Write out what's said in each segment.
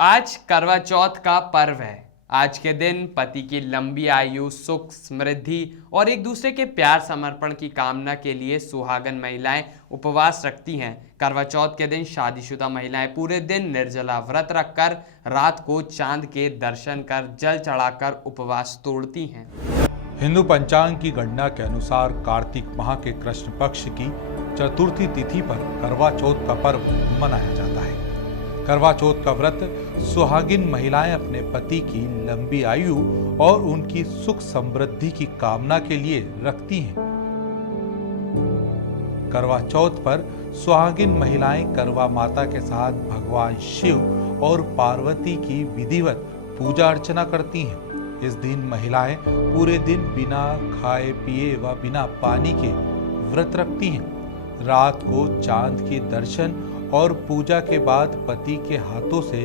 आज करवा चौथ का पर्व है। आज के दिन पति की लंबी आयु, सुख, समृद्धि और एक दूसरे के प्यार समर्पण की कामना के लिए सुहागन महिलाएं उपवास रखती हैं। करवा चौथ के दिन शादीशुदा महिलाएं पूरे दिन निर्जला व्रत रखकर रात को चांद के दर्शन कर जल चढ़ाकर उपवास तोड़ती हैं। हिंदू पंचांग की गणना के अनुसार कार्तिक माह के कृष्ण पक्ष की चतुर्थी तिथि पर करवा चौथ का पर्व मनाया जाता है। करवा चौथ का व्रत सुहागिन महिलाएं अपने पति की लंबी आयु और उनकी सुख समृद्धि की कामना के लिए रखती हैं। करवा चौथ पर सुहागिन महिलाएं करवा माता के साथ भगवान शिव और पार्वती की विधिवत पूजा अर्चना करती हैं। इस दिन महिलाएं पूरे दिन बिना खाए पिए व बिना पानी के व्रत रखती हैं। रात को चांद के दर्शन और पूजा के बाद पति के हाथों से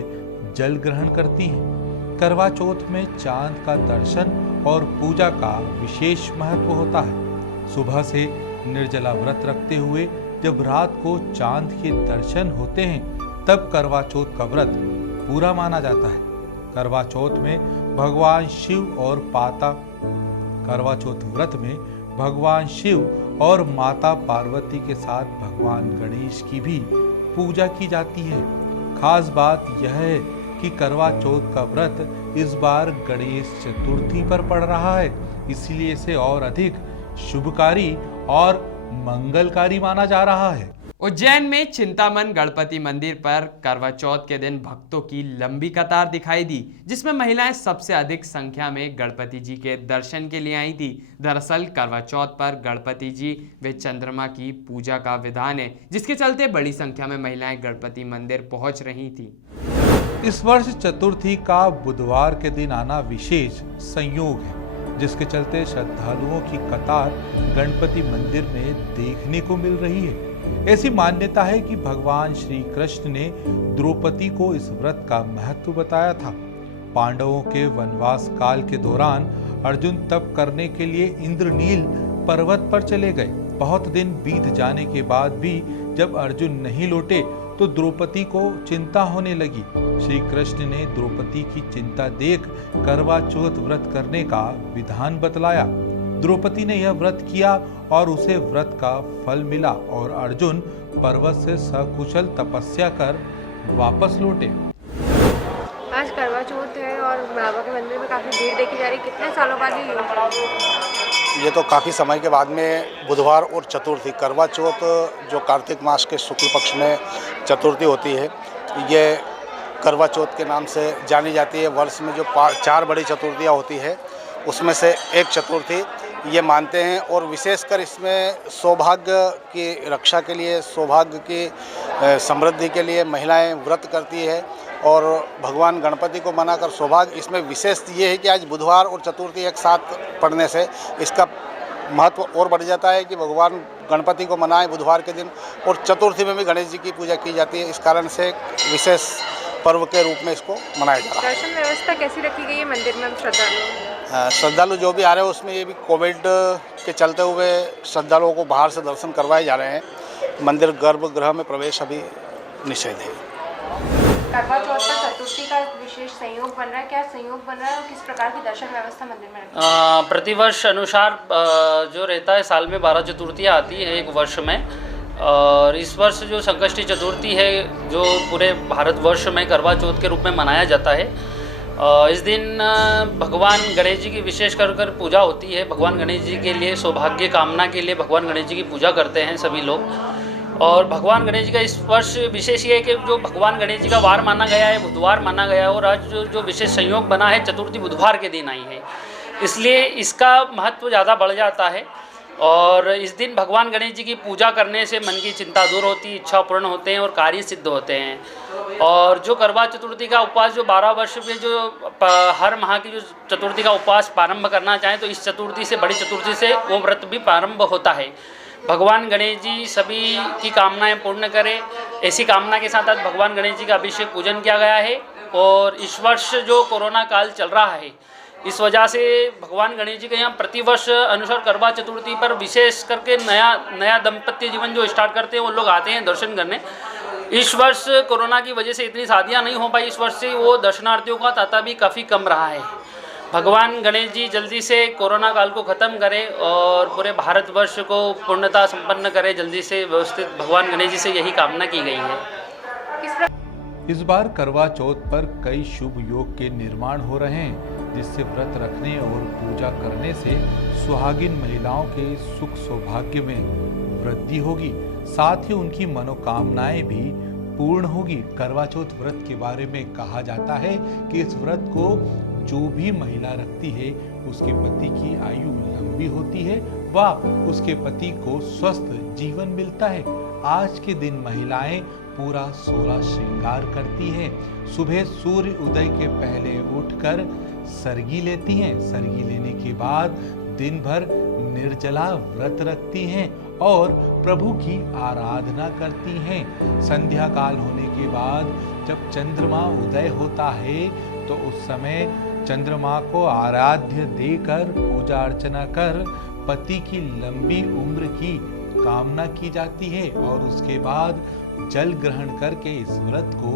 जल ग्रहण करती हैं। करवा चौथ में चांद का दर्शन और पूजा का विशेष महत्व होता है। सुबह से निर्जला व्रत रखते हुए जब रात को चांद के दर्शन होते हैं तब करवा चौथ का व्रत पूरा माना जाता है। करवा चौथ में भगवान शिव और माता पार्वती के साथ भगवान गणेश की भी पूजा की जाती है। खास बात यह है कि करवा चौथ का व्रत इस बार गणेश चतुर्थी पर पड़ रहा है, इसलिए इसे और अधिक शुभकारी और मंगलकारी माना जा रहा है। उज्जैन में चिंतामन गणपति मंदिर पर करवा चौथ के दिन भक्तों की लंबी कतार दिखाई दी, जिसमें महिलाएं सबसे अधिक संख्या में गणपति जी के दर्शन के लिए आई थी। दरअसल करवा चौथ पर गणपति जी व चंद्रमा की पूजा का विधान है, जिसके चलते बड़ी संख्या में महिलाएं गणपति मंदिर पहुंच रही थी। इस वर्ष चतुर्थी का बुधवार के दिन आना विशेष संयोग है, जिसके चलते श्रद्धालुओं की कतार गणपति मंदिर में देखने को मिल रही है। ऐसी मान्यता है कि भगवान श्री कृष्ण ने द्रौपदी को इस व्रत का महत्व बताया था। पांडवों के वनवास काल के दौरान अर्जुन तप करने के लिए इंद्रनील पर्वत पर चले गए। बहुत दिन बीत जाने के बाद भी जब अर्जुन नहीं लौटे तो द्रौपदी को चिंता होने लगी। श्री कृष्ण ने द्रौपदी की चिंता देख करवा चौथ व्रत करने का विधान बतलाया। द्रौपदी ने यह व्रत किया और उसे व्रत का फल मिला और अर्जुन पर्वत से सकुशल तपस्या कर वापस लौटे। आज करवा चौथ है और बाबा के मंदिर में काफी भीड़ देखी जा रही है। कितने सालों बाद ये तो काफ़ी समय के बाद में बुधवार और चतुर्थी, करवा चौथ जो कार्तिक मास के शुक्ल पक्ष में चतुर्थी होती है, ये करवा चौथ के नाम से जानी जाती है। वर्ष में जो 4 बड़ी चतुर्थियाँ होती है उसमें से एक चतुर्थी ये मानते हैं और विशेषकर इसमें सौभाग्य की रक्षा के लिए, सौभाग्य की समृद्धि के लिए महिलाएं व्रत करती है और भगवान गणपति को मनाकर सौभाग्य। इसमें विशेष ये है कि आज बुधवार और चतुर्थी एक साथ पड़ने से इसका महत्व और बढ़ जाता है कि भगवान गणपति को मनाएं बुधवार के दिन, और चतुर्थी में भी गणेश जी की पूजा की जाती है। इस कारण से विशेष पर्व के रूप में इसको मनाया जा रहा है। दर्शन व्यवस्था कैसी रखी गई है मंदिर में? श्रद्धालु जो भी आ रहे हैं उसमें ये भी कोविड के चलते हुए श्रद्धालुओं को बाहर से दर्शन करवाए जा रहे हैं। मंदिर गर्भगृह में प्रवेश अभी निषेध है। करवा चौथ का चतुर्थी का विशेष संयोग बन रहा है, क्या संयोग बन रहा है और किस प्रकार की दर्शन व्यवस्था मंदिर में रखी है? प्रतिवर्ष अनुसार जो रहता है, साल में 12 चतुर्थियाँ आती है एक वर्ष में, और इस वर्ष जो संकष्टी चतुर्थी है जो पूरे भारतवर्ष में करवा चौथ के रूप में मनाया जाता है। इस दिन भगवान गणेश जी की विशेष कर पूजा होती है। भगवान गणेश जी के लिए सौभाग्य कामना के लिए भगवान गणेश जी की पूजा करते हैं सभी लोग। और भगवान गणेश जी का इस वर्ष विशेष ये है कि जो भगवान गणेश जी का वार माना गया है बुधवार माना गया है, और आज जो विशेष संयोग बना है चतुर्थी बुधवार के दिन आई है, इसलिए इसका महत्व ज़्यादा बढ़ जाता है। और इस दिन भगवान गणेश जी की पूजा करने से मन की चिंता दूर होती है, इच्छा पूर्ण होते हैं और कार्य सिद्ध होते हैं। और जो करवा चतुर्थी का उपवास जो 12 वर्ष में जो हर माह की जो चतुर्थी का उपवास प्रारंभ करना चाहें तो इस चतुर्थी से, बड़ी चतुर्थी से वो व्रत भी प्रारंभ होता है। भगवान गणेश जी सभी की कामनाएं पूर्ण करें, ऐसी कामना के साथ आज भगवान गणेश जी का अभिषेक पूजन किया गया है। और इस वर्ष जो कोरोना काल चल रहा है, इस वजह से भगवान गणेश जी के यहाँ प्रतिवर्ष अनुसार करवा चतुर्थी पर विशेष करके नया दाम्पत्य जीवन जो स्टार्ट करते हैं वो लोग आते हैं दर्शन करने। इस वर्ष कोरोना की वजह से इतनी शादियाँ नहीं हो पाई, इस वर्ष से वो दर्शनार्थियों का तांता भी काफ़ी कम रहा है। भगवान गणेश जी जल्दी से कोरोना काल को ख़त्म करें और पूरे भारतवर्ष को पूर्णता संपन्न करें, जल्दी से व्यवस्थित भगवान गणेश जी से यही कामना की गई है। इस बार करवा चौथ पर कई शुभ योग के निर्माण हो रहे हैं, जिससे व्रत रखने और पूजा करने से सुहागिन महिलाओं के सुख सौभाग्य में वृद्धि होगी, साथ ही उनकी मनोकामनाएं भी पूर्ण होगी। करवा चौथ व्रत के बारे में कहा जाता है कि इस व्रत को जो भी महिला रखती है उसके पति की आयु लंबी होती है व उसके पति को स्वस्थ जीवन मिलता है। आज के दिन महिलाएं पूरा 16 श्रृंगार करती हैं। सुबह सूर्य उदय के पहले उठकर सरगी लेती हैं। सरगी लेने के बाद दिन भर निर्जला व्रत रखती हैं और प्रभु की आराधना करती हैं। संध्या काल होने के बाद जब चंद्रमा उदय होता है तो उस समय चंद्रमा को आराध्य देकर पूजा अर्चना कर पति की लंबी उम्र की कामना की जाती है और उसके बाद जल ग्रहण करके इस व्रत को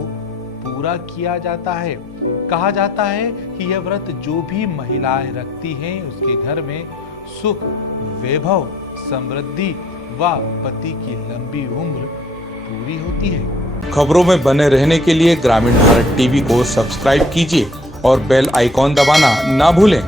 पूरा किया जाता है। कहा जाता है कि यह व्रत जो भी महिलाएं रखती हैं उसके घर में सुख, वैभव, समृद्धि व पति की लंबी उम्र पूरी होती है। खबरों में बने रहने के लिए ग्रामीण भारत टीवी को सब्सक्राइब कीजिए और बेल आइकॉन दबाना ना भूलें।